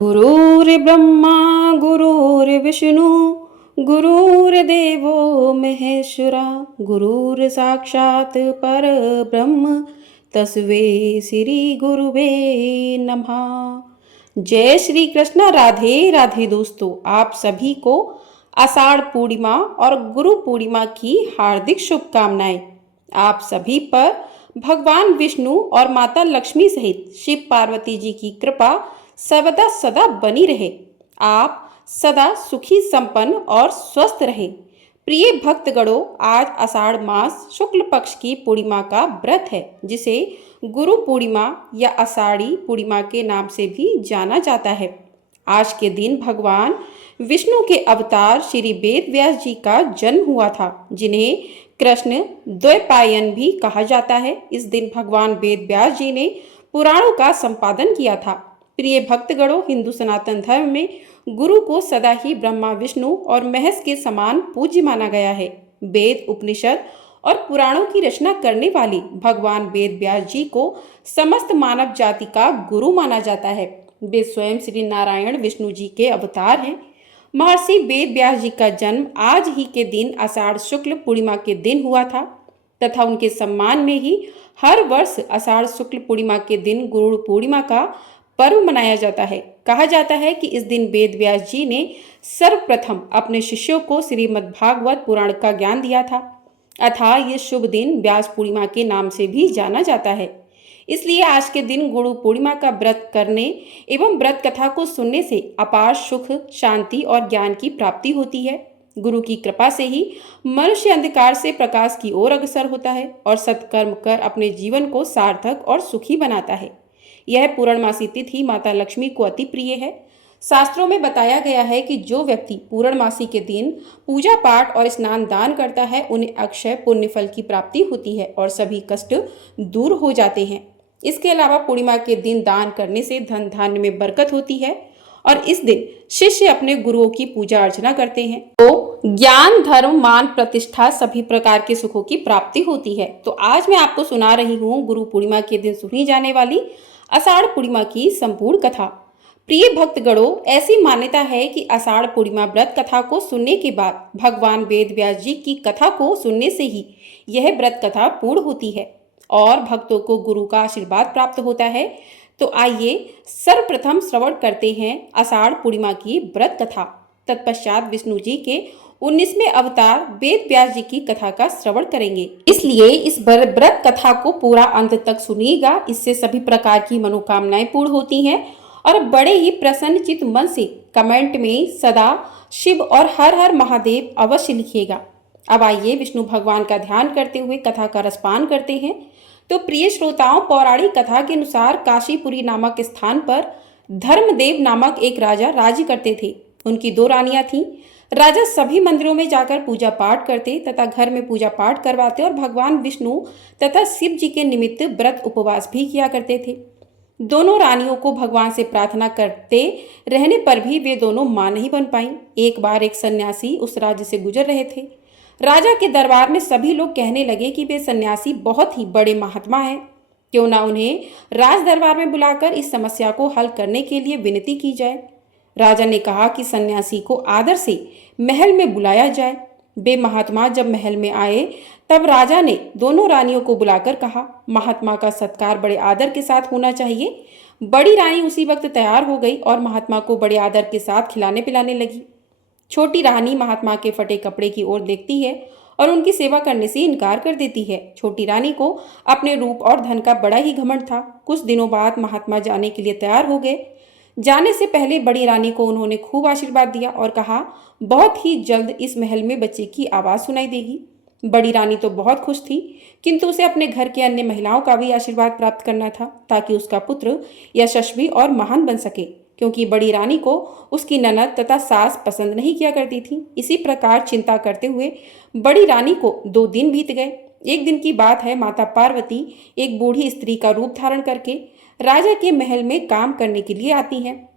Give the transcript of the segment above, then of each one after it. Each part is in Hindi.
गुरुर्ब्रह्मा गुरुर्विष्णु गुरुर्देवो महेश्वरा गुरुर्साक्षात् परब्रह्म तस्मै श्री गुरुवे नमः। जय श्री कृष्ण। राधे राधे दोस्तों, आप सभी को आषाढ़ पूर्णिमा और गुरु पूर्णिमा की हार्दिक शुभकामनाएं। आप सभी पर भगवान विष्णु और माता लक्ष्मी सहित शिव पार्वती जी की कृपा सर्वदा सदा बनी रहे। आप सदा सुखी संपन्न और स्वस्थ रहे। प्रिय भक्तगणों, आज आषाढ़ मास शुक्ल पक्ष की पूर्णिमा का व्रत है, जिसे गुरु पूर्णिमा या आषाढ़ी पूर्णिमा के नाम से भी जाना जाता है। आज के दिन भगवान विष्णु के अवतार श्री वेद व्यास जी का जन्म हुआ था, जिन्हें कृष्ण द्वैपायन भी कहा जाता है। इस दिन भगवान वेद व्यास जी ने पुराणों का संपादन किया था। प्रिय भक्तगणों, हिंदू सनातन धर्म में गुरु को सदा ही ब्रह्मा विष्णु और महेश के समान पूज्य माना गया है। वेद उपनिषद और पुराणों की रचना करने वाली भगवान वेद व्यास जी को समस्त मानव जाति का गुरु माना जाता है। वे स्वयं श्री नारायण विष्णु जी के अवतार हैं। महर्षि वेद व्यास जी का जन्म आज ही के दिन आषाढ़ शुक्ल पूर्णिमा के दिन हुआ था तथा उनके सम्मान में ही हर वर्ष आषाढ़ शुक्ल पूर्णिमा के दिन गुरु पूर्णिमा का पर्व मनाया जाता है। कहा जाता है कि इस दिन वेद व्यास जी ने सर्वप्रथम अपने शिष्यों को श्रीमद् भागवत पुराण का ज्ञान दिया था। अतः ये शुभ दिन व्यास पूर्णिमा के नाम से भी जाना जाता है। इसलिए आज के दिन गुरु पूर्णिमा का व्रत करने एवं व्रत कथा को सुनने से अपार सुख, शांति और ज्ञान की प्राप्ति होती है। गुरु की कृपा से ही मनुष्य अंधकार से प्रकाश की ओर अग्रसर होता है और सत्कर्म कर अपने जीवन को सार्थक और सुखी बनाता है। यह पूर्णमासी तिथि माता लक्ष्मी को अति प्रिय है। शास्त्रों में बताया गया है कि जो व्यक्ति पूर्णमासी के दिन पूजा पाठ और स्नान दान करता है, उन्हें अक्षय पुण्य फल की प्राप्ति होती है और सभी कष्ट दूर हो जाते हैं। इसके अलावा पूर्णिमा के दिन दान करने से धन धान्य में बरकत होती है और इस दिन शिष्य अपने गुरुओं की पूजा अर्चना करते हैं तो ज्ञान, धर्म, मान, प्रतिष्ठा सभी प्रकार के सुखों की प्राप्ति होती है। तो आज मैं आपको सुना रही हूँ गुरु पूर्णिमा के दिन सुनी जाने वाली आषाढ़ पूर्णिमा की संपूर्ण कथा। प्रिय भक्तगणों, ऐसी मान्यता है कि आषाढ़ पूर्णिमा व्रत कथा को सुनने के बाद भगवान वेद व्यास जी की कथा को सुनने से ही यह व्रत कथा पूर्ण होती है और भक्तों को गुरु का आशीर्वाद प्राप्त होता है। तो आइए सर्वप्रथम श्रवण करते हैं आषाढ़ पूर्णिमा की व्रत कथा। तत्पश्चात विष्णु जी के 19वें अवतार वेद व्यास जी की कथा का श्रवण करेंगे। इसलिए इस व्रत कथा को पूरा अंत तक सुनिएगा। इससे सभी प्रकार की मनोकामनाएं पूर्ण होती हैं और बड़े ही प्रसन्न चित्त मन से कमेंट में सदा शिव और हर हर महादेव अवश्य लिखिएगा। अब आइए विष्णु भगवान का ध्यान करते हुए कथा का रसपान करते हैं। तो प्रिय श्रोताओं, पौराणिक कथा के अनुसार काशीपुरी नामक स्थान पर धर्मदेव नामक एक राजा राज्य करते थे। उनकी 2 रानियां थीं। राजा सभी मंदिरों में जाकर पूजा पाठ करते तथा घर में पूजा पाठ करवाते और भगवान विष्णु तथा शिव जी के निमित्त व्रत उपवास भी किया करते थे। दोनों रानियों को भगवान से प्रार्थना करते रहने पर भी वे दोनों मां नहीं बन पाईं। एक बार एक सन्यासी उस राज्य से गुजर रहे थे। राजा के दरबार में सभी लोग कहने लगे कि वे सन्यासी बहुत ही बड़े महात्मा हैं, क्यों ना उन्हें राज दरबार में बुलाकर इस समस्या को हल करने के लिए विनती की जाए। राजा ने कहा कि सन्यासी को आदर से महल में बुलाया जाए। वे महात्मा जब महल में आए तब राजा ने दोनों रानियों को बुलाकर कहा, महात्मा का सत्कार बड़े आदर के साथ होना चाहिए। बड़ी रानी उसी वक्त तैयार हो गई और महात्मा को बड़े आदर के साथ खिलाने पिलाने लगी। छोटी रानी महात्मा के फटे कपड़े की ओर देखती है और उनकी सेवा करने से इनकार कर देती है। छोटी रानी को अपने रूप और धन का बड़ा ही घमंड था। कुछ दिनों बाद महात्मा जाने के लिए तैयार हो गए। जाने से पहले बड़ी रानी को उन्होंने खूब आशीर्वाद दिया और कहा, बहुत ही जल्द इस महल में बच्चे की आवाज़ सुनाई देगी। बड़ी रानी तो बहुत खुश थी, किंतु उसे अपने घर के अन्य महिलाओं का भी आशीर्वाद प्राप्त करना था ताकि उसका पुत्र यशस्वी और महान बन सके, क्योंकि बड़ी रानी को उसकी ननद तथा सास पसंद नहीं किया करती थी। इसी प्रकार चिंता करते हुए बड़ी रानी को 2 दिन बीत गए। एक दिन की बात है, माता पार्वती एक बूढ़ी स्त्री का रूप धारण करके राजा के महल में काम करने के लिए आती हैं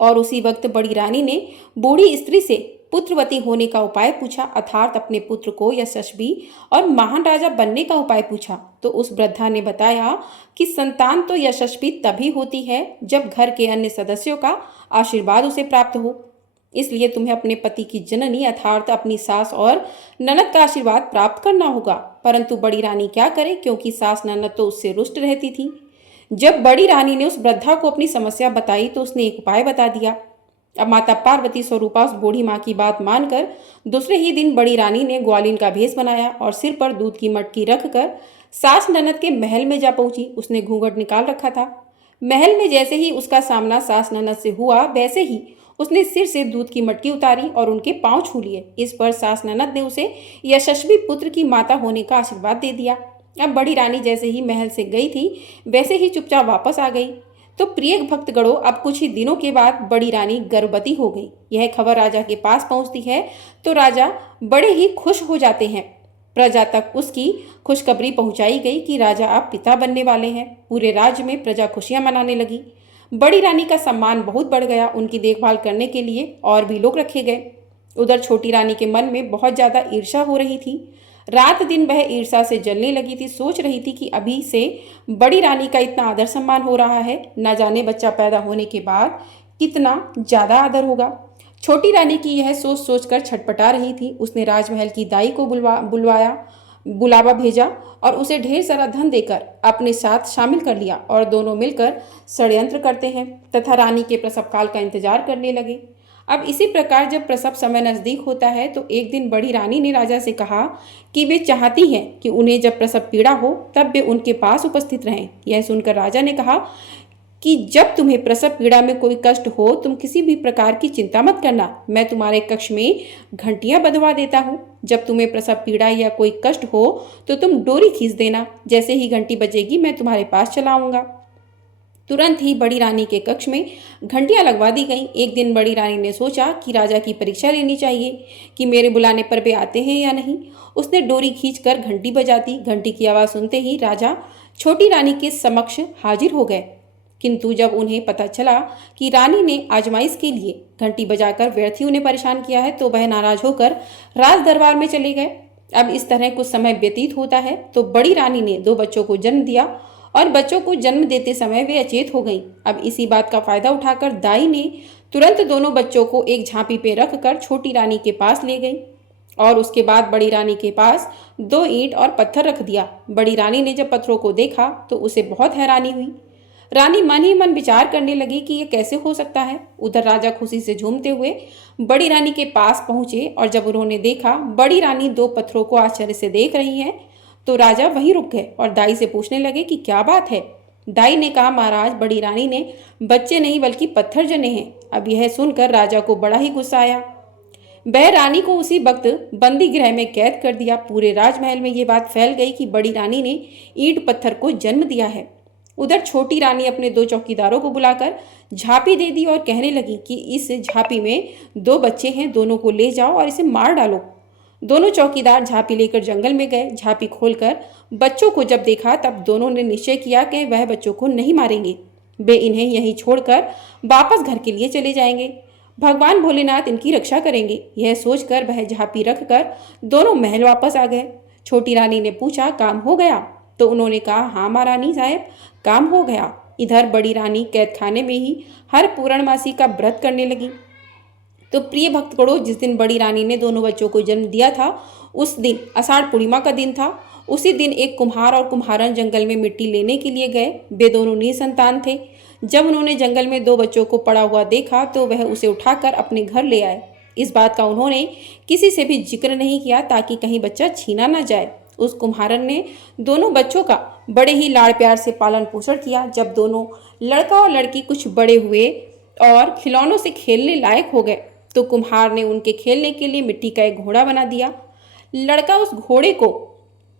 और उसी वक्त बड़ी रानी ने बूढ़ी स्त्री से पुत्रवती होने का उपाय पूछा, अर्थात अपने पुत्र को यशस्वी और महान राजा बनने का उपाय पूछा। तो उस वृद्धा ने बताया कि संतान तो यशस्वी तभी होती है जब घर के अन्य सदस्यों का आशीर्वाद उसे प्राप्त हो। इसलिए तुम्हें अपने पति की जननी अर्थात अपनी सास और ननद का आशीर्वाद प्राप्त करना होगा। परंतु बड़ी रानी क्या करे, क्योंकि सास ननद तो उससे रुष्ट रहती थी। जब बड़ी रानी ने उस वृद्धा को अपनी समस्या बताई तो उसने एक उपाय बता दिया। अब माता पार्वती स्वरूपा उस बूढ़ी माँ की बात मानकर दूसरे ही दिन बड़ी रानी ने ग्वालिन का भेष बनाया और सिर पर दूध की मटकी रखकर सास ननद के महल में जा पहुंची। उसने घूंघट निकाल रखा था। महल में जैसे ही उसका सामना सास ननद से हुआ, वैसे ही उसने सिर से दूध की मटकी उतारी और उनके पांव छू लिए। इस पर सास ननद ने उसे यशस्वी पुत्र की माता होने का आशीर्वाद दे दिया। अब बड़ी रानी जैसे ही महल से गई थी, वैसे ही चुपचाप वापस आ गई। तो प्रिय भक्तगणों, अब कुछ ही दिनों के बाद बड़ी रानी गर्भवती हो गई। यह खबर राजा के पास पहुंचती है तो राजा बड़े ही खुश हो जाते हैं। प्रजा तक उसकी खुशखबरी पहुंचाई गई कि राजा अब पिता बनने वाले हैं। पूरे राज्य में प्रजा खुशियां मनाने लगी। बड़ी रानी का सम्मान बहुत बढ़ गया। उनकी देखभाल करने के लिए और भी लोग रखे गए। उधर छोटी रानी के मन में बहुत ज्यादा ईर्ष्या हो रही थी। रात दिन वह ईर्ष्या से जलने लगी थी। सोच रही थी कि अभी से बड़ी रानी का इतना आदर सम्मान हो रहा है, न जाने बच्चा पैदा होने के बाद कितना ज्यादा आदर होगा। छोटी रानी की यह सोच सोचकर छटपटा रही थी। उसने राजमहल की दाई को बुलावा भेजा और उसे ढेर सारा धन देकर अपने साथ शामिल कर लिया और दोनों मिलकर षड्यंत्र करते हैं तथा रानी के प्रसव काल का इंतजार करने लगे। अब इसी प्रकार जब प्रसव समय नजदीक होता है तो एक दिन बड़ी रानी ने राजा से कहा कि वे चाहती हैं कि उन्हें जब प्रसव पीड़ा हो तब वे उनके पास उपस्थित रहें। यह सुनकर राजा ने कहा कि जब तुम्हें प्रसव पीड़ा में कोई कष्ट हो, तुम किसी भी प्रकार की चिंता मत करना। मैं तुम्हारे कक्ष में घंटियां बंधवा देता हूँ। जब तुम्हें प्रसव पीड़ा या कोई कष्ट हो तो तुम डोरी खींच देना। जैसे ही घंटी बजेगी मैं तुम्हारे पास चला आऊंगा। तुरंत ही बड़ी रानी के कक्ष में घंटियां लगवा दी गईं। एक दिन बड़ी रानी ने सोचा कि राजा की परीक्षा लेनी चाहिए कि मेरे बुलाने पर वे आते हैं या नहीं। उसने डोरी खींचकर घंटी बजा दी। घंटी की आवाज़ सुनते ही राजा छोटी रानी के समक्ष हाजिर हो गए। किंतु जब उन्हें पता चला कि रानी ने आजमाइश के लिए घंटी बजाकर व्यर्थ ही उन्हें परेशान किया है तो वह नाराज होकर राज दरबार में चले गए। अब इस तरह कुछ समय व्यतीत होता है तो बड़ी रानी ने 2 बच्चों को जन्म दिया और बच्चों को जन्म देते समय वे अचेत हो गईं। अब इसी बात का फायदा उठाकर दाई ने तुरंत दोनों बच्चों को एक झांपी पे रखकर छोटी रानी के पास ले गई और उसके बाद बड़ी रानी के पास 2 ईंट और पत्थर रख दिया। बड़ी रानी ने जब पत्थरों को देखा तो उसे बहुत हैरानी हुई। रानी मन ही मन विचार करने लगी कि यह कैसे हो सकता है। उधर राजा खुशी से झूमते हुए बड़ी रानी के पास पहुंचे और जब उन्होंने देखा बड़ी रानी 2 पत्थरों को आश्चर्य से देख रही हैं तो राजा वहीं रुक गए और दाई से पूछने लगे कि क्या बात है। दाई ने कहा, महाराज, बड़ी रानी ने बच्चे नहीं बल्कि पत्थर जने हैं। अब यह सुनकर राजा को बड़ा ही गुस्सा आया। वह रानी को उसी वक्त बंदी गृह में कैद कर दिया। पूरे राजमहल में ये बात फैल गई कि बड़ी रानी ने ईंट पत्थर को जन्म दिया है। उधर छोटी रानी अपने 2 चौकीदारों को बुलाकर झांपी दे दी और कहने लगी कि इस झांपी में 2 बच्चे हैं, दोनों को ले जाओ और इसे मार डालो। दोनों चौकीदार झांपी लेकर जंगल में गए। झांपी खोलकर बच्चों को जब देखा तब दोनों ने निश्चय किया कि वह बच्चों को नहीं मारेंगे, वे इन्हें यहीं छोड़कर वापस घर के लिए चले जाएंगे। भगवान भोलेनाथ इनकी रक्षा करेंगे। यह सोचकर वह झांपी रखकर दोनों महल वापस आ गए। छोटी रानी ने पूछा, काम हो गया? तो उन्होंने कहा, हाँ महारानी साहब, काम हो गया। इधर बड़ी रानी कैद खाने में ही हर पूर्णमासी का व्रत करने लगी। तो प्रिय भक्तगणों, जिस दिन बड़ी रानी ने दोनों बच्चों को जन्म दिया था उस दिन आषाढ़ पूर्णिमा का दिन था। उसी दिन एक कुम्हार और कुम्हारन जंगल में मिट्टी लेने के लिए गए। वे दोनों निसंतान थे। जब उन्होंने जंगल में 2 बच्चों को पड़ा हुआ देखा तो वह उसे उठाकर अपने घर ले आए। इस बात का उन्होंने किसी से भी जिक्र नहीं किया ताकि कहीं बच्चा छीना न जाए। उस कुम्हारन ने दोनों बच्चों का बड़े ही लाड़ प्यार से पालन पोषण किया। जब दोनों लड़का और लड़की कुछ बड़े हुए और खिलौनों से खेलने लायक हो गए तो कुम्हार ने उनके खेलने के लिए मिट्टी का एक घोड़ा बना दिया। लड़का उस घोड़े को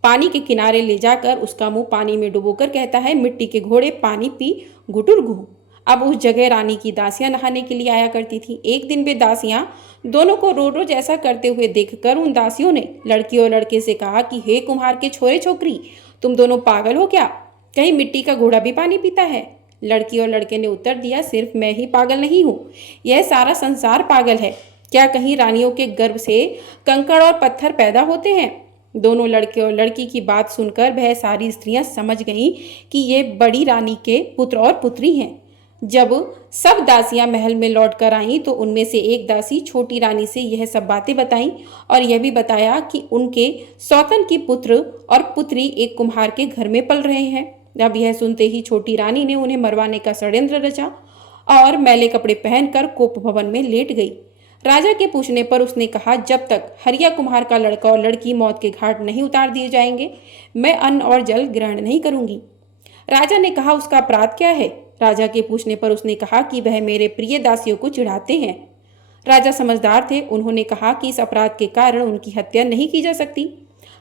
पानी के किनारे ले जाकर उसका मुंह पानी में डुबोकर कहता है, मिट्टी के घोड़े पानी पी घुटुर घू। अब उस जगह रानी की दासियां नहाने के लिए आया करती थी। एक दिन वे दासियां दोनों को रोज ऐसा करते हुए देखकर उन दासियों ने लड़की और लड़के से कहा कि हे कुम्हार के छोरे छोकरी, तुम दोनों पागल हो क्या? कहीं मिट्टी का घोड़ा भी पानी पीता है? लड़की और लड़के ने उत्तर दिया, सिर्फ मैं ही पागल नहीं हूँ, यह सारा संसार पागल है। क्या कहीं रानियों के गर्भ से कंकड़ और पत्थर पैदा होते हैं? दोनों लड़के और लड़की की बात सुनकर वह सारी स्त्रियां समझ गईं कि ये बड़ी रानी के पुत्र और पुत्री हैं। जब सब दासियां महल में लौट कर आईं तो उनमें से एक दासी छोटी रानी से यह सब बातें बताईं और यह भी बताया कि उनके सौतन की पुत्र और पुत्री एक कुम्हार के घर में पल रहे हैं। अब यह सुनते ही छोटी रानी ने उन्हें मरवाने का षड्यंत्र रचा और मैले कपड़े पहनकर कोप भवन में लेट गई। राजा के पूछने पर उसने कहा, जब तक हरिया कुम्हार का लड़का और लड़की मौत के घाट नहीं उतार दिए जाएंगे, मैं अन्न और जल ग्रहण नहीं करूंगी। राजा ने कहा, उसका अपराध क्या है? राजा के पूछने पर उसने कहा कि वह मेरे प्रिय दासियों को चिढ़ाते हैं। राजा समझदार थे, उन्होंने कहा कि इस अपराध के कारण उनकी हत्या नहीं की जा सकती।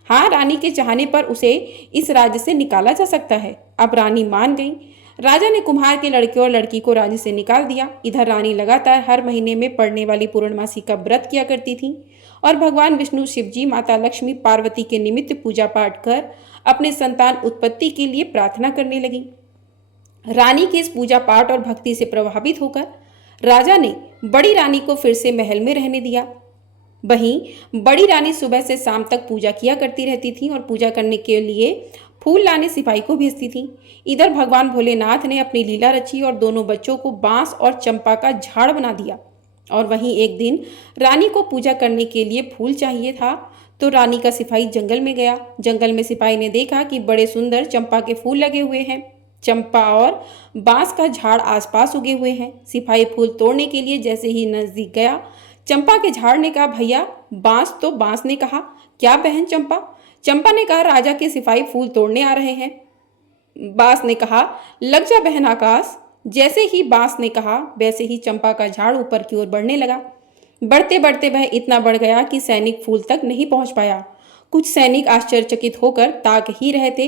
हाँ, रानी के चाहने पर उसे इस राज्य से निकाला जा सकता है। अब रानी मान गई। राजा ने कुम्हार के लड़के और लड़की को राज्य से निकाल दिया। इधर रानी लगातार हर महीने में पड़ने वाली पूर्णमासी का व्रत किया करती थी और भगवान विष्णु, शिव जी, माता लक्ष्मी, पार्वती के निमित्त पूजा पाठ कर अपने संतान उत्पत्ति के लिए प्रार्थना करने लगी। रानी की इस पूजा पाठ और भक्ति से प्रभावित होकर राजा ने बड़ी रानी को फिर से महल में रहने दिया। वहीं बड़ी रानी सुबह से शाम तक पूजा किया करती रहती थी और पूजा करने के लिए फूल लाने सिपाही को भेजती थी। इधर भगवान भोलेनाथ ने अपनी लीला रची और दोनों बच्चों को बांस और चंपा का झाड़ बना दिया। और वहीं एक दिन रानी को पूजा करने के लिए फूल चाहिए था तो रानी का सिपाही जंगल में गया। जंगल में सिपाही ने देखा कि बड़े सुंदर चंपा के फूल लगे हुए हैं। चंपा और बांस का झाड़ आसपास उगे हुए हैं। सिपाही फूल तोड़ने के लिए जैसे ही नजदीक गया, चंपा के झाड़ ने कहा, भैया बांस। तो बांस ने कहा, क्या बहन चंपा? चंपा ने कहा, राजा के सिपाही फूल तोड़ने आ रहे हैं। बांस ने कहा, लग जा बहन आकाश। जैसे ही बांस ने कहा वैसे ही चंपा का झाड़ ऊपर की ओर बढ़ने लगा। बढ़ते बढ़ते वह इतना बढ़ गया कि सैनिक फूल तक नहीं पहुंच पाया। कुछ सैनिक आश्चर्यचकित होकर ताक ही रहे थे।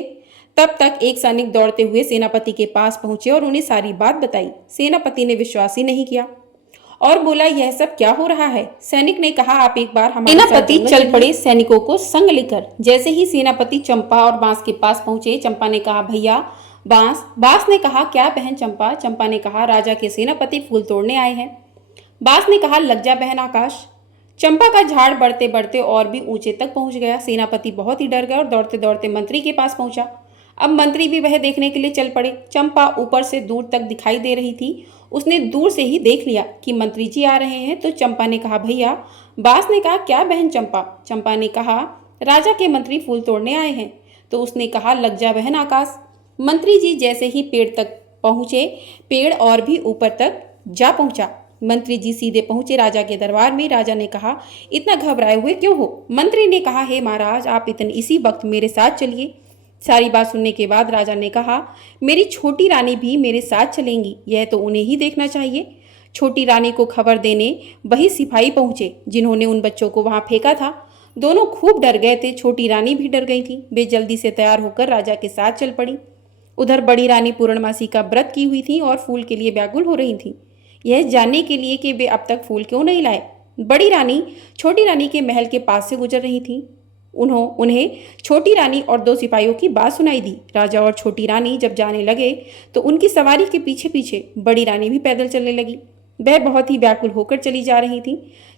तब तक एक सैनिक दौड़ते हुए सेनापति के पास पहुंचे और उन्हें सारी बात बताई। सेनापति ने विश्वास ही नहीं किया और बोला, यह सब क्या हो रहा है? सैनिक ने कहा, आप एक बार हमारे साथ सेनापति चल पड़े सैनिकों को संग लेकर। जैसे ही सेनापति चंपा और बांस के पास पहुंचे, चंपा ने कहा, भैया बांस। बांस ने कहा, क्या बहन चंपा? चंपा ने कहा, राजा के सेनापति फूल तोड़ने आए हैं। बांस ने कहा, लग जा बहन आकाश। चंपा का झाड़ बढ़ते बढ़ते और भी ऊंचे तक पहुंच गया। सेनापति बहुत ही डर गया और दौड़ते दौड़ते मंत्री के पास पहुंचा। अब मंत्री भी वह देखने के लिए चल पड़े। चंपा ऊपर से दूर तक दिखाई दे रही थी। उसने दूर से ही देख लिया कि मंत्री जी आ रहे हैं तो चंपा ने कहा, भैया। बांस ने कहा, क्या बहन चंपा? चंपा ने कहा, राजा के मंत्री फूल तोड़ने आए हैं। तो उसने कहा, लग जा बहन आकाश। मंत्री जी जैसे ही पेड़ तक पहुंचे, पेड़ और भी ऊपर तक जा पहुंचा। मंत्री जी सीधे पहुंचे राजा के दरबार में। राजा ने कहा, इतना घबराए हुए क्यों हो? मंत्री ने कहा, हे महाराज, आप इसी वक्त मेरे साथ चलिए। सारी बात सुनने के बाद राजा ने कहा, मेरी छोटी रानी भी मेरे साथ चलेंगी, यह तो उन्हें ही देखना चाहिए। छोटी रानी को खबर देने वही सिपाही पहुंचे जिन्होंने उन बच्चों को वहां फेंका था। दोनों खूब डर गए थे। छोटी रानी भी डर गई थी। वे जल्दी से तैयार होकर राजा के साथ चल पड़ी। उधर बड़ी रानी पूर्णमासी का व्रत की हुई थी और फूल के लिए व्याकुल हो रही थी, यह जानने के लिए कि वे अब तक फूल क्यों नहीं लाए। बड़ी रानी छोटी रानी के महल के पास से गुजर रही थी। उन्हें छोटी रानी और दो सिपाहियों की बात सुनाई दी। राजा और छोटी रानी जब जाने लगे तो उनकी सवारी के पीछे पीछे बड़ी रानी भी पैदल चलने लगी। वह बहुत ही व्याकुल होकर चली जा रही थी।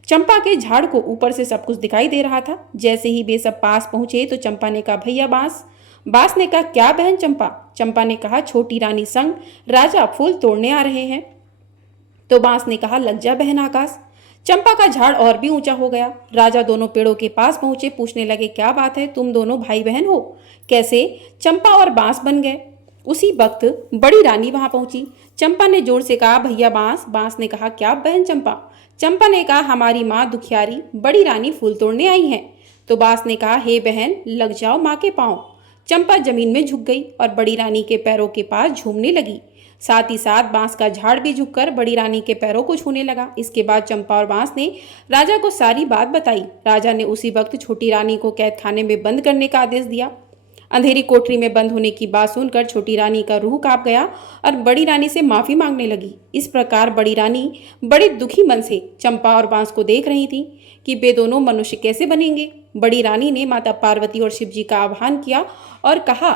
चंपा के झाड़ को ऊपर से सब कुछ दिखाई दे रहा था। जैसे ही वे सब पास पहुंचे तो चंपा ने कहा, भैया बांस। बांस ने कहा, क्या बहन चंपा? चंपा ने कहा, छोटी रानी संग राजा फूल तोड़ने आ रहे हैं। तो बांस ने कहा, लग जा बहन आकाश। चंपा का झाड़ और भी ऊंचा हो गया। राजा दोनों पेड़ों के पास पहुंचे, पूछने लगे, क्या बात है, तुम दोनों भाई बहन हो? कैसे चंपा और बांस बन गए? उसी वक्त बड़ी रानी वहां पहुंची। चंपा ने जोर से कहा, भैया बांस। बांस ने कहा, क्या बहन चंपा? चंपा ने कहा, हमारी माँ दुखियारी बड़ी रानी फूल तोड़ने आई है। तो बांस ने कहा, हे बहन, लग जाओ माँ के पाँव। चंपा जमीन में झुक गई और बड़ी रानी के पैरों के पास झूमने लगी। साथ ही साथ बांस का झाड़ भी झुककर बड़ी रानी के पैरों को छूने लगा। इसके बाद चंपा और बांस ने राजा को सारी बात बताई। राजा ने उसी वक्त छोटी रानी को कैद खाने में बंद करने का आदेश दिया। अंधेरी कोठरी में बंद होने की बात सुनकर छोटी रानी का रूह कांप गया और बड़ी रानी से माफी मांगने लगी। इस प्रकार बड़ी रानी बड़े दुखी मन से चंपा और बांस को देख रही थी कि वे दोनों मनुष्य कैसे बनेंगे। बड़ी रानी ने माता पार्वती और शिव जी का आह्वान किया और कहा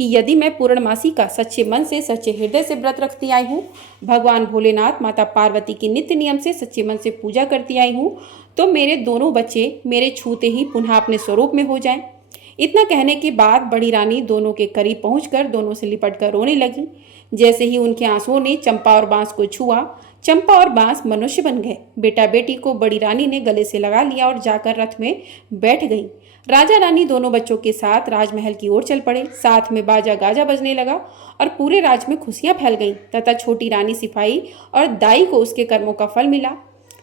कि यदि मैं पूर्णमासी का सच्चे मन से सच्चे हृदय से व्रत रखती आई हूँ, भगवान भोलेनाथ माता पार्वती की नित्य नियम से सच्चे मन से पूजा करती आई हूँ, तो मेरे दोनों बच्चे मेरे छूते ही पुनः अपने स्वरूप में हो जाएं। इतना कहने के बाद बड़ी रानी दोनों के करीब पहुंचकर दोनों से लिपट कर रोने लगी। जैसे ही उनके आंसुओं ने चंपा और बांस को छुआ, चंपा और बांस मनुष्य बन गए। बेटा बेटी को बड़ी रानी ने गले से लगा लिया और जाकर रथ में बैठ गई। राजा रानी दोनों बच्चों के साथ राजमहल की ओर चल पड़े। साथ में बाजा गाजा बजने लगा और पूरे राज में खुशियां फैल गईं तथा छोटी रानी सिपाही और दाई को उसके कर्मों का फल मिला।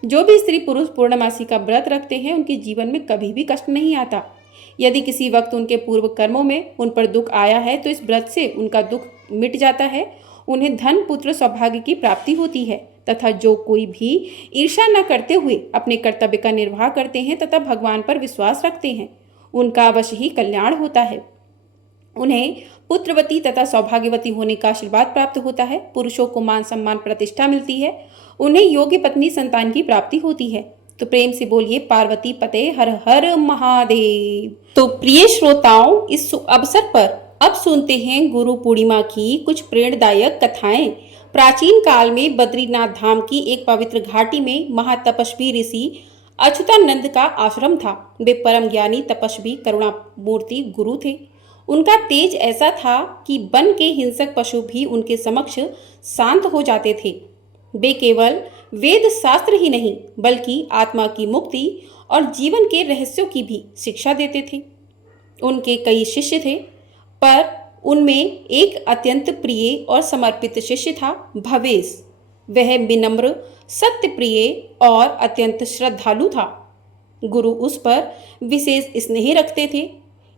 जो भी स्त्री पुरुष पूर्णमासी का व्रत रखते हैं उनके जीवन में कभी भी कष्ट नहीं आता। यदि किसी वक्त उनके पूर्व कर्मों में उन पर दुख आया है तो इस व्रत से उनका दुख मिट जाता है। उन्हें धन पुत्र सौभाग्य की प्राप्ति होती है तथा जो कोई भी ईर्ष्या न करते हुए अपने कर्तव्य का निर्वाह करते हैं तथा भगवान पर विश्वास रखते हैं, उनका अवश्य ही कल्याण होता है। उन्हें पुत्रवती तथा सौभाग्यवती होने का आशीर्वाद प्राप्त होता है। पुरुषों को मान सम्मान प्रतिष्ठा मिलती है। उन्हें योग्य पत्नी संतान की प्राप्ति होती है। तो प्रेम से बोलिए पार्वती पते हर हर महादेव। तो प्रिय श्रोताओं, इस अवसर पर अब सुनते हैं गुरु पूर्णिमा की कुछ प्रेरणादायक कथाएं। प्राचीन काल में बद्रीनाथ धाम की एक पवित्र घाटी में महातपस्वी ऋषि अच्युतानंद का आश्रम था। वे परम ज्ञानी तपस्वी करुणा मूर्ति गुरु थे। उनका तेज ऐसा था कि वन के हिंसक पशु भी उनके समक्ष शांत हो जाते थे। वे केवल वेद शास्त्र ही नहीं बल्कि आत्मा की मुक्ति और जीवन के रहस्यों की भी शिक्षा देते थे। उनके कई शिष्य थे, पर उनमें एक अत्यंत प्रिय और समर्पित शिष्य था, भवेश। वह विनम्र, सत्य प्रिय और अत्यंत श्रद्धालु था। गुरु उस पर विशेष स्नेह रखते थे।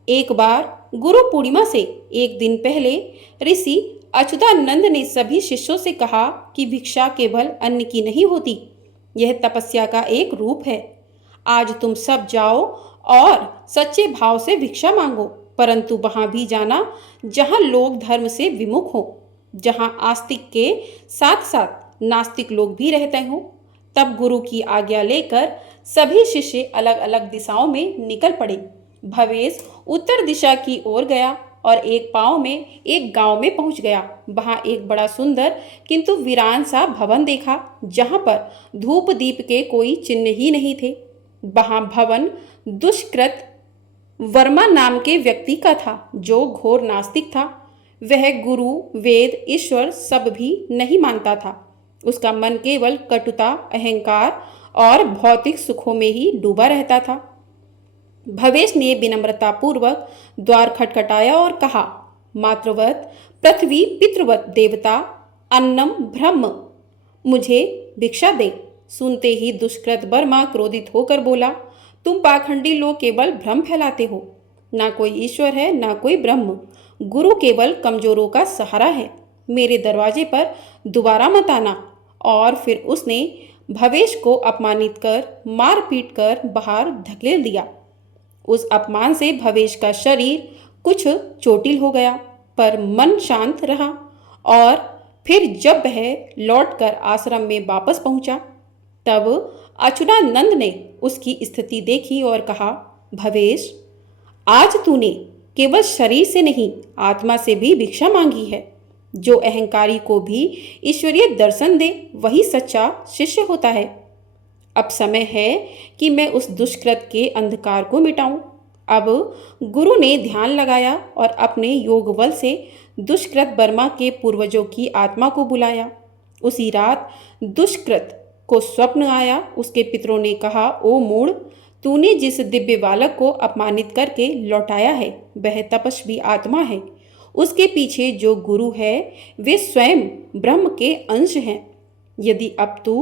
एक बार गुरु पूर्णिमा से एक दिन पहले ऋषि अच्युतानंद ने सभी शिष्यों से कहा कि भिक्षा केवल अन्न की नहीं होती, यह तपस्या का एक रूप है। आज तुम सब जाओ और सच्चे भाव से भिक्षा मांगो, परंतु वहां भी जाना जहां लोग धर्म से विमुख हो, जहां आस्तिक के साथ साथ नास्तिक लोग भी रहते हों। तब गुरु की आज्ञा लेकर सभी शिष्य अलग अलग दिशाओं में निकल पड़े। भवेश उत्तर दिशा की ओर गया और एक पाँव में एक गांव में पहुंच गया। वहां एक बड़ा सुंदर किंतु वीरान सा भवन देखा, जहां पर धूप दीप के कोई चिन्ह ही नहीं थे। वहां भवन दुष्कृत वर्मा नाम के व्यक्ति का था, जो घोर नास्तिक था। वह गुरु, वेद, ईश्वर सब भी नहीं मानता था। उसका मन केवल कटुता, अहंकार और भौतिक सुखों में ही डूबा रहता था। भवेश ने विनम्रता पूर्वक द्वार खटखटाया और कहा, मातृवत पृथ्वी, पितृवत देवता, अन्नम ब्रह्म, मुझे भिक्षा दे। सुनते ही दुष्कृत वर्मा क्रोधित होकर बोला, तुम पाखंडी लोग केवल भ्रम फैलाते हो। ना कोई ईश्वर है, ना कोई ब्रह्म। गुरु केवल कमजोरों का सहारा है। मेरे दरवाजे पर दोबारा मत आना। और फिर उसने भवेश को अपमानित कर मार पीट कर बाहर धकेल दिया। उस अपमान से भवेश का शरीर कुछ चोटिल हो गया, पर मन शांत रहा। और फिर जब वह लौटकर आश्रम में वापस पहुंचा, तब अच्युतानंद ने उसकी स्थिति देखी और कहा, भवेश, आज तूने केवल शरीर से नहीं आत्मा से भी भिक्षा मांगी है। जो अहंकारी को भी ईश्वरीय दर्शन दे वही सच्चा शिष्य होता है। अब समय है कि मैं उस दुष्कृत के अंधकार को मिटाऊं। अब गुरु ने ध्यान लगाया और अपने योग बल से दुष्कृत वर्मा के पूर्वजों की आत्मा को बुलाया। उसी रात दुष्कृत को स्वप्न आया। उसके पितरों ने कहा, ओ मूढ़, तूने जिस दिव्य बालक को अपमानित करके लौटाया है वह तपस्वी आत्मा है। उसके पीछे जो गुरु है वे स्वयं ब्रह्म के अंश हैं। यदि अब तू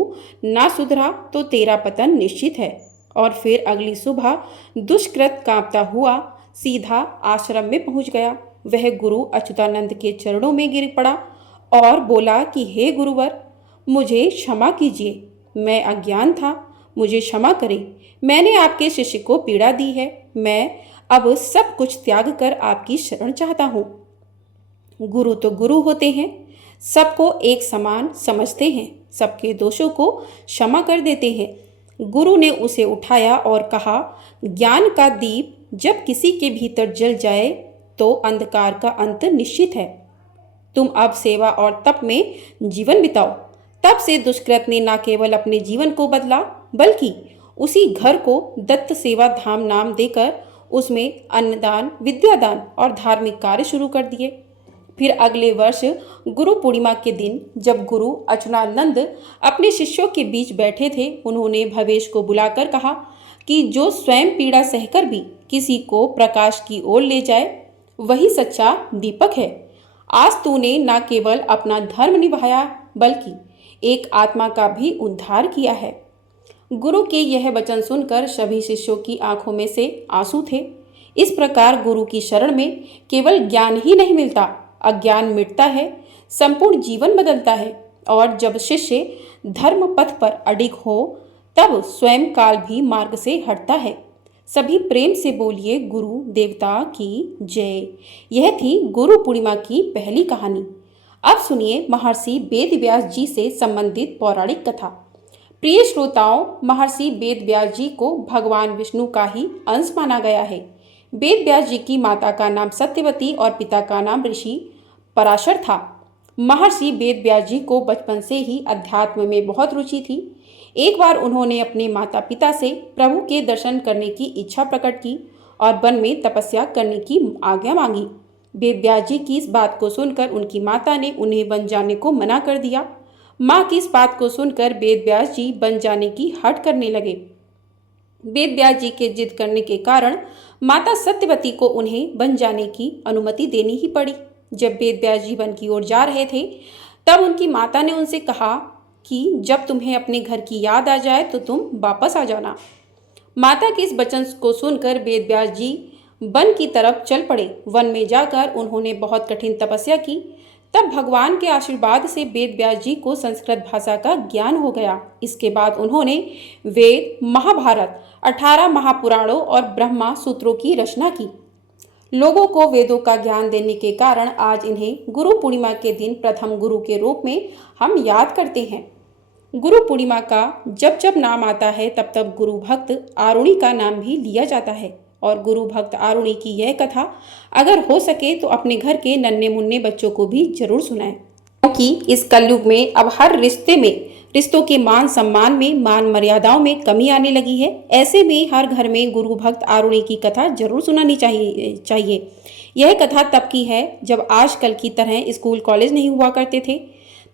ना सुधरा तो तेरा पतन निश्चित है। और फिर अगली सुबह दुष्कृत कांपता हुआ सीधा आश्रम में पहुंच गया। वह गुरु अच्युतानंद के चरणों में गिर पड़ा और बोला कि हे गुरुवर, मुझे क्षमा कीजिए, मैं अज्ञान था, मुझे क्षमा करें। मैंने आपके शिष्य को पीड़ा दी है। मैं अब सब कुछ त्याग कर आपकी शरण चाहता हूँ। गुरु तो गुरु होते हैं, सबको एक समान समझते हैं, सबके दोषों को क्षमा कर देते हैं। गुरु ने उसे उठाया और कहा, ज्ञान का दीप जब किसी के भीतर जल जाए तो अंधकार का अंत निश्चित है। तुम अब सेवा और तप में जीवन बिताओ। तब से दुष्कृत ने न केवल अपने जीवन को बदला, बल्कि उसी घर को दत्त सेवा धाम नाम देकर उसमें अन्नदान, विद्यादान और धार्मिक कार्य शुरू कर दिए। फिर अगले वर्ष गुरु पूर्णिमा के दिन जब गुरु अच्युतानंद अपने शिष्यों के बीच बैठे थे, उन्होंने भवेश को बुलाकर कहा कि जो स्वयं पीड़ा सहकर भी किसी को प्रकाश की ओर ले जाए, वही सच्चा दीपक है। आज तूने न केवल अपना धर्म निभाया, बल्कि एक आत्मा का भी उद्धार किया है। गुरु के यह वचन सुनकर सभी शिष्यों की आंखों में से आंसू थे। इस प्रकार गुरु की शरण में केवल ज्ञान ही नहीं मिलता, अज्ञान मिटता है, संपूर्ण जीवन बदलता है। और जब शिष्य धर्म पथ पर अडिग हो, तब स्वयं काल भी मार्ग से हटता है। सभी प्रेम से बोलिए गुरु देवता की जय। यह थी गुरु पूर्णिमा की पहली कहानी। अब सुनिए महर्षि वेद व्यास जी से संबंधित पौराणिक कथा। प्रिय श्रोताओं, महर्षि वेद व्यास जी को भगवान विष्णु का ही अंश माना गया है। वेद व्यास जी की माता का नाम सत्यवती और पिता का नाम ऋषि पराशर था। महर्षि वेद व्यास जी को बचपन से ही अध्यात्म में बहुत रुचि थी। एक बार उन्होंने अपने माता पिता से प्रभु के दर्शन करने की इच्छा प्रकट की और वन में तपस्या करने की आज्ञा मांगी। वेद व्यास जी की इस बात को सुनकर उनकी माता ने उन्हें वन जाने को मना कर दिया। माँ की इस बात को सुनकर वेद व्यास जी वन जाने की हट करने लगे। वेद व्यास जी के जिद करने के कारण माता सत्यवती को उन्हें वन जाने की अनुमति देनी ही पड़ी। जब वेद व्यास जी वन की ओर जा रहे थे, तब उनकी माता ने उनसे कहा कि जब तुम्हें अपने घर की याद आ जाए तो तुम वापस आ जाना। माता के इस वचन को सुनकर वेद व्यास जी वन की तरफ चल पड़े। वन में जाकर उन्होंने बहुत कठिन तपस्या की। तब भगवान के आशीर्वाद से वेद व्यास जी को संस्कृत भाषा का ज्ञान हो गया। इसके बाद उन्होंने वेद, महाभारत, 18 महापुराणों और ब्रह्मा सूत्रों की रचना की। लोगों को वेदों का ज्ञान देने के कारण आज इन्हें गुरु पूर्णिमा के दिन प्रथम गुरु के रूप में हम याद करते हैं। गुरु पूर्णिमा का जब जब नाम आता है, तब तब गुरु भक्त आरुणि का नाम भी लिया जाता है। और गुरु भक्त आरुणि की यह कथा अगर हो सके तो अपने घर के नन्हे मुन्ने बच्चों को भी जरूर सुनाएं, क्योंकि इस कलयुग में अब हर रिश्ते में, रिश्तों के मान सम्मान में, मान मर्यादाओं में कमी आने लगी है। ऐसे में हर घर में गुरु भक्त आरुणि की कथा जरूर सुनानी चाहिए। यह कथा तब की है जब आजकल की तरह स्कूल कॉलेज नहीं हुआ करते थे।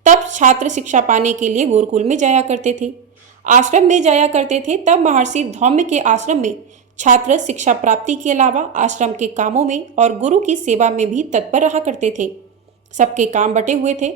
तब छात्र शिक्षा पाने के लिए गुरुकुल में जाया करते थे, आश्रम में जाया करते थे। तब महर्षि धौम्य के आश्रम में छात्र शिक्षा प्राप्ति के अलावा आश्रम के कामों में और गुरु की सेवा में भी तत्पर रहा करते थे। सबके काम बटे हुए थे।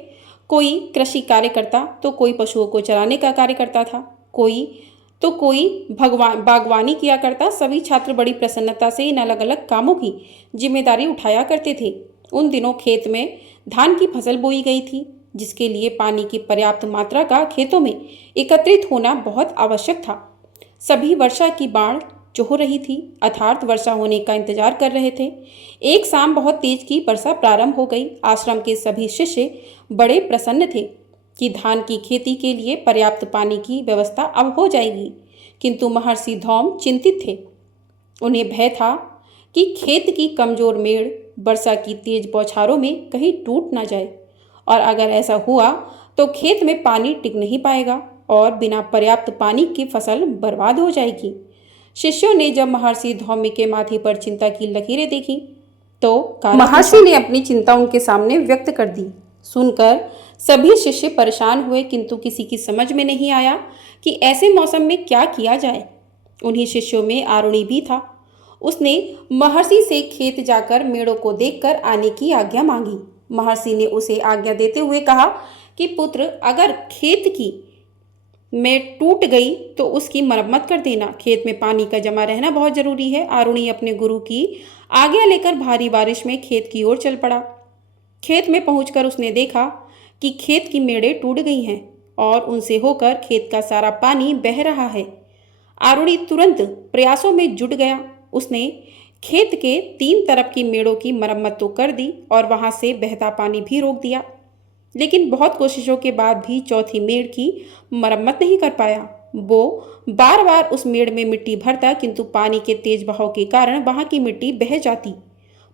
कोई कृषि कार्य करता तो कोई पशुओं को चराने का कार्य करता था, कोई बागवानी किया करता। सभी छात्र बड़ी प्रसन्नता से इन अलग अलग कामों की जिम्मेदारी उठाया करते थे। उन दिनों खेत में धान की फसल बोई गई थी, जिसके लिए पानी की पर्याप्त मात्रा का खेतों में एकत्रित होना बहुत आवश्यक था। सभी वर्षा की बाढ़ जो हो रही थी, अर्थात वर्षा होने का इंतजार कर रहे थे। एक शाम बहुत तेज की वर्षा प्रारंभ हो गई। आश्रम के सभी शिष्य बड़े प्रसन्न थे कि धान की खेती के लिए पर्याप्त पानी की व्यवस्था अब हो जाएगी, किंतु महर्षि धौम चिंतित थे। उन्हें भय था कि खेत की कमजोर मेड़ वर्षा की तेज बौछारों में कहीं टूट ना जाए, और अगर ऐसा हुआ तो खेत में पानी टिक नहीं पाएगा और बिना पर्याप्त पानी की फसल बर्बाद हो जाएगी। शिष्यों ने जब महर्षि धौम्य के माथे पर चिंता की लकीरें देखी, तो महर्षि ने अपनी चिंता उनके सामने व्यक्त कर दी। सुनकर सभी शिष्य परेशान हुए, किंतु किसी की समझ में नहीं आया कि ऐसे मौसम में क्या किया जाए। उन्हीं शिष्यों में आरुणि भी था। उसने महर्षि से खेत जाकर मेड़ों को देखकर आने की आज्ञा मांगी। महर्षि ने उसे आज्ञा देते हुए कहा कि पुत्र, अगर खेत की में टूट गई तो उसकी मरम्मत कर देना। खेत में पानी का जमा रहना बहुत जरूरी है। आरुणि अपने गुरु की आज्ञा लेकर भारी बारिश में खेत की ओर चल पड़ा। खेत में पहुंचकर उसने देखा कि खेत की मेड़ें टूट गई हैं और उनसे होकर खेत का सारा पानी बह रहा है। आरुणि तुरंत प्रयासों में जुट गया। उसने खेत के 3 तरफ की मेड़ों की मरम्मत तो कर दी और वहां से बहता पानी भी रोक दिया, लेकिन बहुत कोशिशों के बाद भी चौथी मेड़ की मरम्मत नहीं कर पाया। वो बार बार उस मेड़ में मिट्टी भरता, किंतु पानी के तेज बहाव के कारण वहां की मिट्टी बह जाती।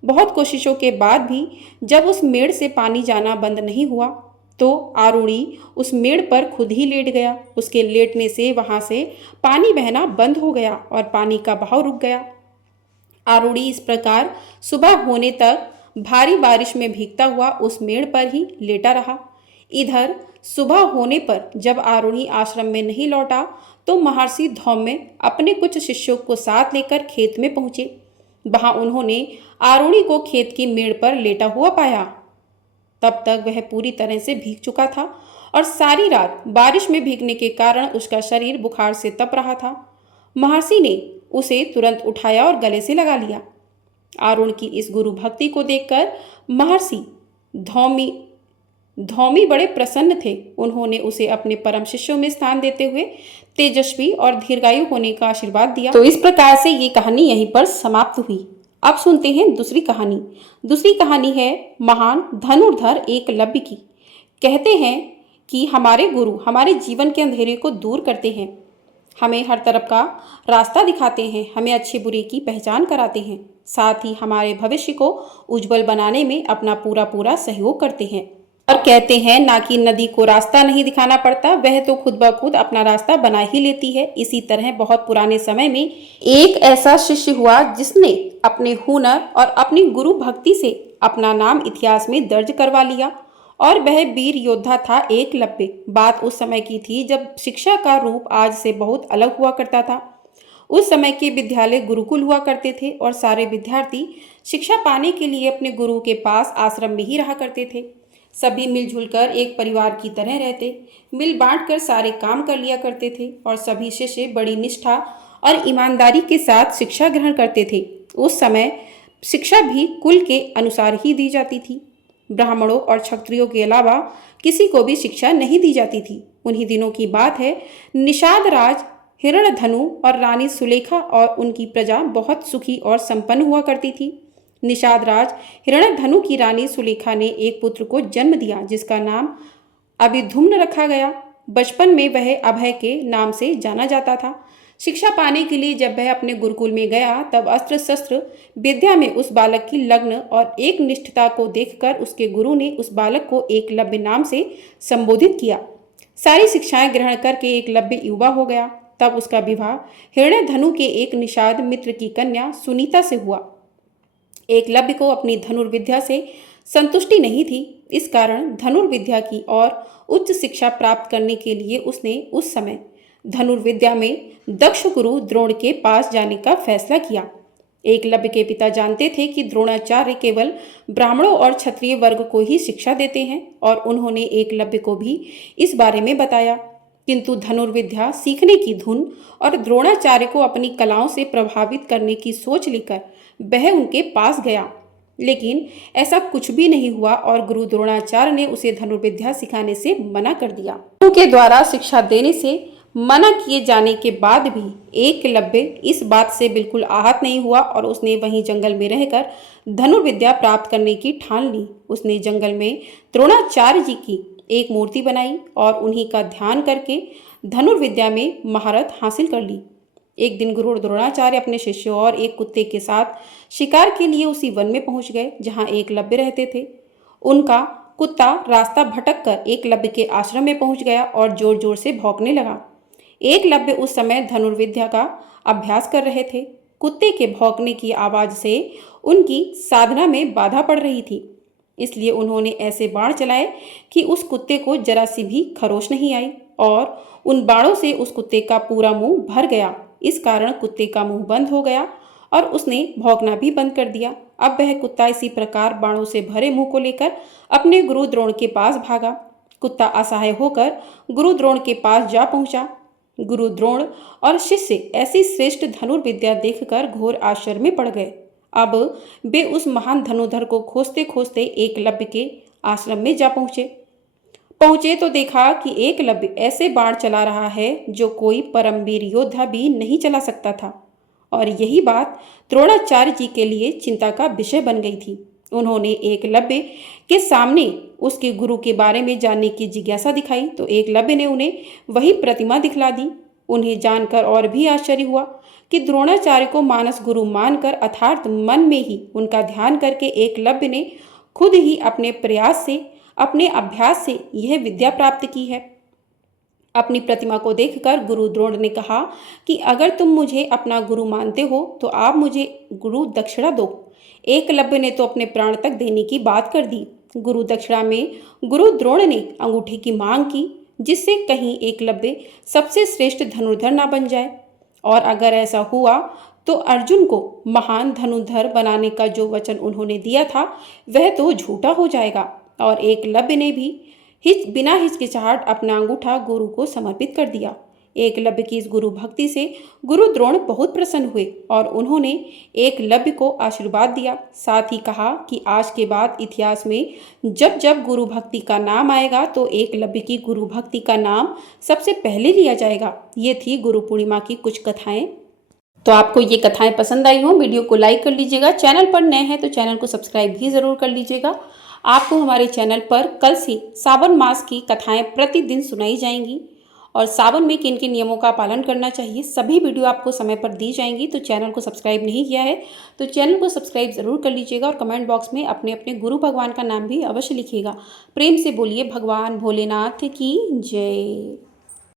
बहुत कोशिशों के बाद भी जब उस मेड़ से पानी जाना बंद नहीं हुआ तो आरुणि उस मेड़ पर खुद ही लेट गया। उसके लेटने से वहां से पानी बहना बंद हो गया और पानी का बहाव रुक गया। आरुणि इस प्रकार सुबह होने तक भारी बारिश में भीगता हुआ उस मेड़ पर ही लेटा रहा। इधर सुबह होने पर जब आरुणि आश्रम में नहीं लौटा तो महर्षि धौम्य अपने कुछ शिष्यों को साथ लेकर खेत में पहुंचे। वहां उन्होंने आरुणि को खेत की मेड़ पर लेटा हुआ पाया। तब तक वह पूरी तरह से भीग चुका था और सारी रात बारिश में भीगने के कारण उसका शरीर बुखार से तप रहा था। महर्षि ने उसे तुरंत उठाया और गले से लगा लिया। आरुण की इस गुरु भक्ति को देखकर महर्षि धौमी बड़े प्रसन्न थे। उन्होंने उसे अपने परम शिष्यों में स्थान देते हुए तेजस्वी और दीर्घायु होने का आशीर्वाद दिया। तो इस प्रकार से ये कहानी यहीं पर समाप्त हुई। अब सुनते हैं दूसरी कहानी। दूसरी कहानी है महान धनुर्धर एकलव्य की। कहते हैं कि हमारे गुरु हमारे जीवन के अंधेरे को दूर करते हैं, हमें हर तरफ का रास्ता दिखाते हैं, हमें अच्छे बुरे की पहचान कराते हैं, साथ ही हमारे भविष्य को उज्जवल बनाने में अपना पूरा सहयोग करते हैं। और कहते हैं ना कि नदी को रास्ता नहीं दिखाना पड़ता, वह तो खुद ब खुद अपना रास्ता बना ही लेती है। इसी तरह बहुत पुराने समय में एक ऐसा शिष्य हुआ जिसने अपने हुनर और अपनी गुरु भक्ति से अपना नाम इतिहास में दर्ज करवा लिया और वह वीर योद्धा था एकलव्य। बात उस समय की थी जब शिक्षा का रूप आज से बहुत अलग हुआ करता था। उस समय के विद्यालय गुरुकुल हुआ करते थे और सारे विद्यार्थी शिक्षा पाने के लिए अपने गुरु के पास आश्रम में ही रहा करते थे। सभी मिलजुल कर एक परिवार की तरह रहते, मिल बांट कर सारे काम कर लिया करते थे और सभी शिष्य बड़ी निष्ठा और ईमानदारी के साथ शिक्षा ग्रहण करते थे। उस समय शिक्षा भी कुल के अनुसार ही दी जाती थी। ब्राह्मणों और क्षत्रियों के अलावा किसी को भी शिक्षा नहीं दी जाती थी। उन्हीं दिनों की बात है। निषाद राज हिरण्यधनु और रानी सुलेखा और उनकी प्रजा बहुत सुखी और संपन्न हुआ करती थी। निषाद राज हिरण्यधनु की रानी सुलेखा ने एक पुत्र को जन्म दिया जिसका नाम अभिधुम्न रखा गया। बचपन में वह अभय के नाम से जाना जाता था। शिक्षा पाने के लिए जब वह अपने गुरुकुल में गया तब अस्त्र शस्त्र विद्या में उस बालक की लग्न और एक निष्ठता को देखकर उसके गुरु ने उस बालक को एकलव्य नाम से संबोधित किया। सारी शिक्षाएं ग्रहण करके एकलव्य युवा हो गया। तब उसका विवाह हिरण्यधनु के एक निषाद मित्र की कन्या सुनीता से हुआ। एकलव्य को अपनी धनुर्विद्या से संतुष्टि नहीं थी, इस कारण धनुर्विद्या की और उच्च शिक्षा प्राप्त करने के लिए उसने उस समय धनुर्विद्या में दक्ष गुरु द्रोण के पास जाने का फैसला किया। एकलव्य के पिता जानते थे कि द्रोणाचार्य केवल ब्राह्मणों और क्षत्रिय वर्ग को ही शिक्षा देते हैं और उन्होंने एकलव्य को भी इस बारे में बताया। किंतु धनुर्विद्या सीखने की धुन और द्रोणाचार्य को अपनी कलाओं से प्रभावित करने की सोच लेकर वह उनके पास गया, लेकिन ऐसा कुछ भी नहीं हुआ और गुरु द्रोणाचार्य ने उसे धनुर्विद्या सिखाने से मना कर दिया। उनके द्वारा शिक्षा देने से मना किए जाने के बाद भी एकलव्य इस बात से बिल्कुल आहत नहीं हुआ और उसने वहीं जंगल में रहकर धनुर्विद्या प्राप्त करने की ठान ली। उसने जंगल में द्रोणाचार्य जी की एक मूर्ति बनाई और उन्हीं का ध्यान करके धनुर्विद्या में महारत हासिल कर ली। एक दिन गुरु द्रोणाचार्य अपने शिष्यों और एक कुत्ते के साथ शिकार के लिए उसी वन में पहुंच गए जहां एकलव्य रहते थे। उनका कुत्ता रास्ता भटक कर एकलव्य के आश्रम में पहुंच गया और जोर जोर से भौंकने लगा। एकलव्य उस समय धनुर्विद्या का अभ्यास कर रहे थे। कुत्ते के भौंकने की आवाज से उनकी साधना में बाधा पड़ रही थी, इसलिए उन्होंने ऐसे बाण चलाए कि उस कुत्ते को जरा सी भी खरोश नहीं आई और उन बाणों से उस कुत्ते का पूरा मुंह भर गया। इस कारण कुत्ते का मुंह बंद हो गया और उसने भौंकना भी बंद कर दिया। अब वह कुत्ता इसी प्रकार बाणों से भरे मुंह को लेकर अपने गुरु द्रोण के पास भागा। कुत्ता असहाय होकर गुरु द्रोण के पास जा पहुंचा। गुरु द्रोण और शिष्य ऐसी श्रेष्ठ धनुर्विद्या देखकर घोर आश्चर्य में पड़ गए। अब वे उस महान धनुर्धर को खोजते खोजते एकलव्य के आश्रम में जा पहुंचे तो देखा कि एकलव्य ऐसे बाण चला रहा है जो कोई परमवीर योद्धा भी नहीं चला सकता था और यही बात द्रोणाचार्य जी के लिए चिंता का विषय बन गई थी। उन्होंने एकलव्य के सामने उसके गुरु के बारे में जानने की जिज्ञासा दिखाई तो एकलव्य ने उन्हें वही प्रतिमा दिखला दी उन्हें जानकर और भी आश्चर्य हुआ कि द्रोणाचार्य को मानस गुरु मानकर अर्थात मन में ही उनका ध्यान करके एकलव्य ने खुद ही अपने प्रयास से, अपने अभ्यास से यह विद्या प्राप्त की है। अपनी प्रतिमा को देखकर गुरु द्रोण ने कहा कि अगर तुम मुझे अपना गुरु मानते हो तो आप मुझे गुरु दक्षिणा दो। एकलव्य ने तो अपने प्राण तक देने की बात कर दी। गुरु दक्षिणा में गुरु द्रोण ने अंगूठी की मांग की, जिससे कहीं एकलव्य सबसे श्रेष्ठ धनुर्धर ना बन जाए, और अगर ऐसा हुआ तो अर्जुन को महान धनुर्धर बनाने का जो वचन उन्होंने दिया था वह तो झूठा हो जाएगा। और एकलव्य ने भी बिना हिचकिचाहट अपना अंगूठा गुरु को समर्पित कर दिया। एकलव्य की इस गुरु भक्ति से गुरु द्रोण बहुत प्रसन्न हुए और उन्होंने एकलव्य को आशीर्वाद दिया। साथ ही कहा कि आज के बाद इतिहास में जब जब गुरु भक्ति का नाम आएगा तो एकलव्य की गुरु भक्ति का नाम सबसे पहले लिया जाएगा। ये थी गुरु पूर्णिमा की कुछ कथाएं। तो आपको ये कथाएं पसंद आई हो, वीडियो को लाइक कर लीजिएगा। चैनल पर नए हैं तो चैनल को सब्सक्राइब भी ज़रूर कर लीजिएगा। आपको हमारे चैनल पर कल से सावन मास की कथाएं प्रतिदिन सुनाई जाएंगी और सावन में किन किन नियमों का पालन करना चाहिए सभी वीडियो आपको समय पर दी जाएंगी। तो चैनल को सब्सक्राइब नहीं किया है तो चैनल को सब्सक्राइब ज़रूर कर लीजिएगा और कमेंट बॉक्स में अपने अपने गुरु भगवान का नाम भी अवश्य लिखिएगा। प्रेम से बोलिए भगवान भोलेनाथ की जय।